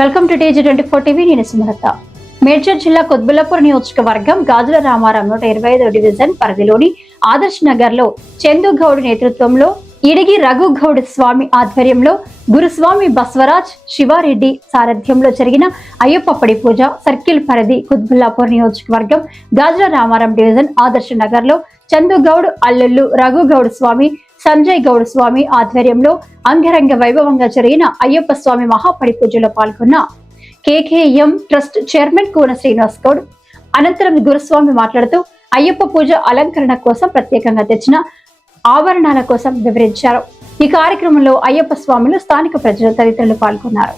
Welcome to TG24 TV. నేను సుమలత. మేడ్చల్ జిల్లా కొత్బుల్లాపూర్ నియోజకవర్గం గాజుల రామారం 125వ డివిజన్ పరిధిలోని ఆదర్శ్ నగర్ లో చందు గౌడ్ నేతృత్వంలో ఇడిగి రఘు గౌడ్ స్వామి ఆధ్వర్యంలో గురుస్వామి బస్వరాజ్ శివారెడ్డి సారథ్యంలో జరిగిన అయ్యప్ప పడి పూజ సర్కిల్ పరిధి కొత్బుల్లాపూర్ నియోజకవర్గం గాజుల రామారం డివిజన్ ఆదర్శ్ నగర్ లో చందు గౌడ్ అల్లుళ్ళు రఘు గౌడ్ స్వామి సంజయ్ గౌడ్ స్వామి ఆధ్వర్యంలో అంగరంగ వైభవంగా జరిగిన అయ్యప్ప స్వామి మహాపడి పూజలో పాల్గొన్న KKM trust chairman Koona Srinivas Goud అనంతరం గురుస్వామి మాట్లాడుతూ అయ్యప్ప పూజ అలంకరణ కోసం ప్రత్యేకంగా తెచ్చిన ఆభరణాల కోసం వివరించారు. ఈ కార్యక్రమంలో అయ్యప్ప స్వాములు స్థానిక ప్రజలు తదితరులు పాల్గొన్నారు.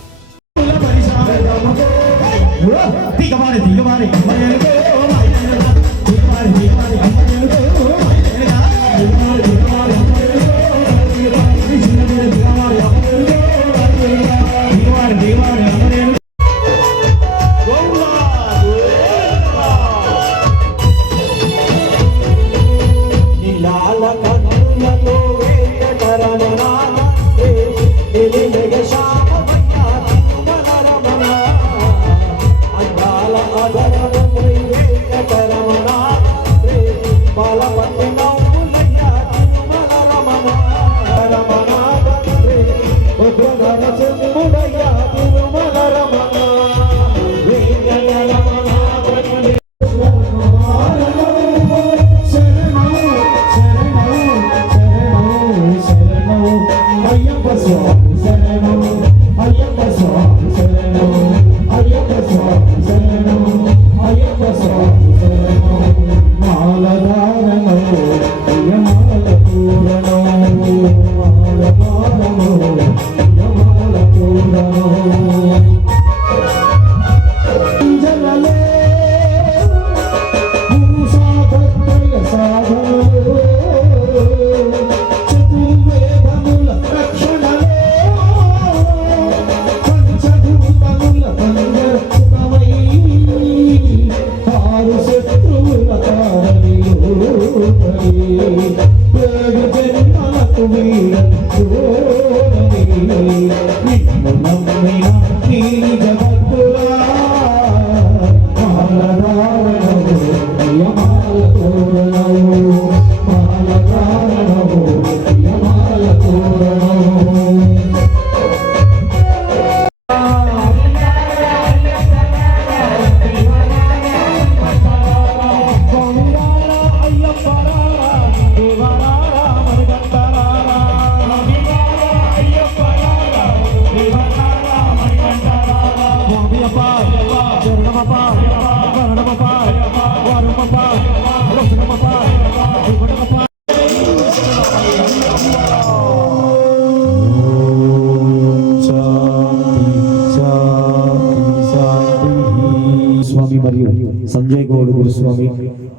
స్వామి మరియు సంజయ్ గౌడ్ గురుస్వామి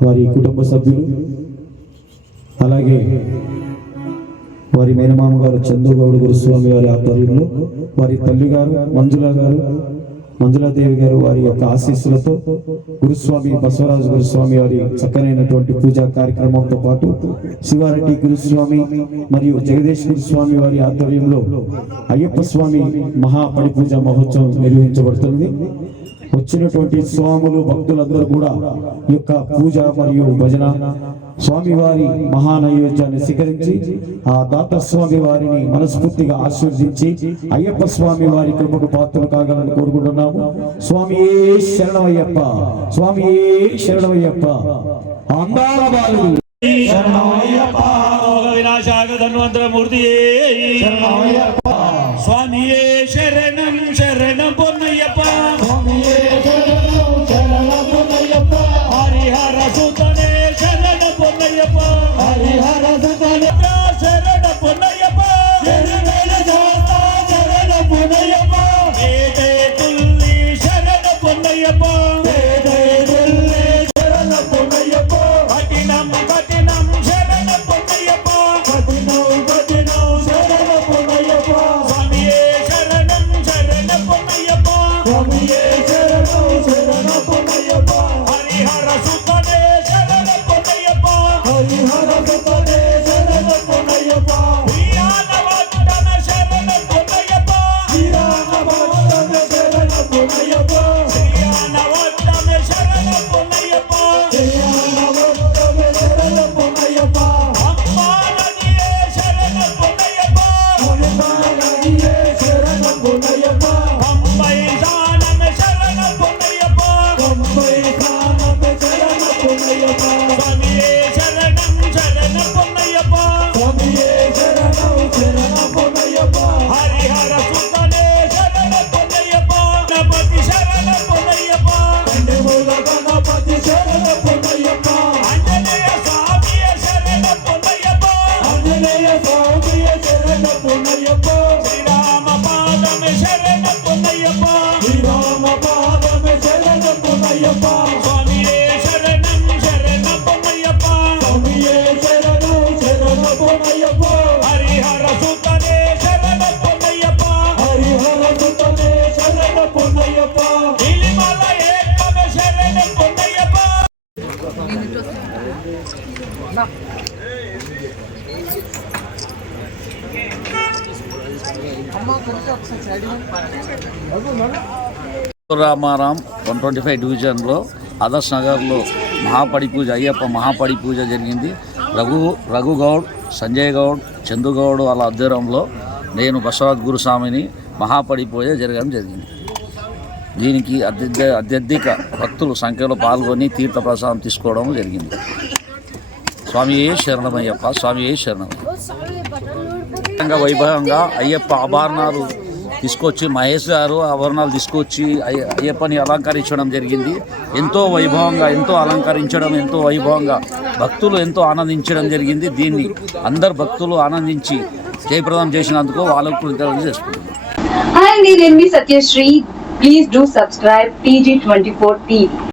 వారి కుటుంబ సభ్యులు, అలాగే వారి మేనమామ గారు చందు గౌడ్ గురుస్వామి వారి ఆధ్వర్యంలో వారి తల్లి గారు మంజులాదేవి గారు వారి యొక్క ఆశీస్సులతో గురుస్వామి బసవరాజు గురుస్వామి వారి చక్కనైనటువంటి పూజా కార్యక్రమంతో పాటు శివారెడ్డి గురుస్వామి మరియు జగదీష్ గురుస్వామి వారి ఆధ్వర్యంలో అయ్యప్ప స్వామి మహాపడి పూజ మహోత్సవం నిర్వహించబడుతుంది. వచ్చినటువంటి స్వాములు భక్తులందరూ కూడా ఈ యొక్క పూజ మరియు భజన స్వామివారి మహానైవేద్యాన్ని స్వీకరించి ఆ దాత స్వామి వారిని మనస్ఫూర్తిగా ఆశీర్వదించి అయ్యప్ప స్వామి వారి కృపకు పాత్రలు కాగలని కోరుకుంటున్నాము. స్వామి శరణమయ్యప్ప, స్వామి శరణమయ్యప్ప. అందాల బాలు వినాశాగ ధన్వంతరమూర్తి స్వామి శరణం శరణం పొన్నయ్యప్ప, హరిహర సుతనే శరణ పొన్నయ్యప్ప, హరిహర సుతనే శరణ పొన్నయ్యప్ప, శరణ పొన్నయ్యప్ప, ఏదే తుల్లి శరణ పొన్నయ్యప్ప, శరణ పొన్నయ్యప్ప, కఠినం కఠినం శరణ పొన్నయ్యప్ప, కఠినం కఠినం శరణ పొన్నయ్యప్ప, స్వామియే శరణం శరణ పొన్నయ్యప్ప, స్వామియే శరణం శరణ పొన్నయ్యప్ప, హరిహర సుతనే శరణ పొన్నయ్యప్ప, హరిహర సుతనే శరణ పొన్నయ్యప్ప, శ్రీరామవర్ధన శరణ పొన్నయ్యప్ప, శ్రీరామవర్ధన శరణ పొన్నయ్యప్ప శ్రీయానవట్టమే శరణ పొన్నయ్యప్ప శ్రీయానవట్టమే శరణ పొన్నయ్యప్ప అమ్మా నదియే శరణ పొన్నయ్యప్ప అమ్మా నదియే శరణ పొన్నయ్యప్ప అంబై సానమే శరణ పొన్నయ్యప్ప అంబై సానమే శరణ పొన్నయ్యప్ప స్వామియే శరణం శరణ పొన్నయ్యప్ప స్వామియే శరణం శరణ పొన్నయ్యప్ప హరిహర సుతనే శరణ పొన్నయ్యప్ప గణపతి శరణ పొన్నయ్యప్ప కండమూల గణపతి శరణ పొన్నయ్యప్ప ఆంజనేయ స్వామియే శరణ పొన్నయ్యప్ప ఆంజనేయ స్వామియే శరణ పొన్నయ్యప్ప శ్రీరామ పాదమే శరణ పొన్నయ్యప్ప శ్రీరామ పాదమే శరణ పొన్నయ్యప్ప స్వామియే శరణం శరణ పొన్నయ్యప్ప స్వామియే శరణం శరణ పొన్నయ్యప్ప హరిహర సుతనే శరణ పొన్నయ్యప్ప హరిహర సుతనే శరణ పొన్నయ్యప్ప ఇలిమల ఏకమే శరణ పొన్నయ్యప్ప రామారాం 125 డివిజన్లో ఆదర్శ్ నగర్లో మహాపడి పూజ అయ్యప్ప మహాపడి పూజ జరిగింది. రఘు గౌడ్, సంజయ్ గౌడ్, చందు గౌడ్ వాళ్ళ ఆధ్వర్యంలో నేను బసవరాజ్ గురుస్వామిని మహాపడి పూజ జరగడం జరిగింది. దీనికి అత్యధిక భక్తులు సంఖ్యలో పాల్గొని తీర్థప్రసాదం తీసుకోవడం జరిగింది. స్వామియే శరణమయ్యప్ప, స్వామియే శరణమయ్యప్ప. వైభవంగా అయ్యప్ప ఆభరణాలు తీసుకొచ్చి మహేష్ గారు ఆభరణాలు తీసుకొచ్చి అయ్యప్పని అలంకరించడం జరిగింది. ఎంతో వైభవంగా, ఎంతో అలంకరించడం, ఎంతో వైభవంగా భక్తులు ఎంతో ఆనందించడం జరిగింది. దీన్ని అందరు భక్తులు ఆనందించి జయప్రదం చేసినందుకు వాళ్ళకు కృతజ్ఞతలు చేసుకుంటున్నాను. Hi, నేను మీ Satyasri. Please do subscribe TG24 TV.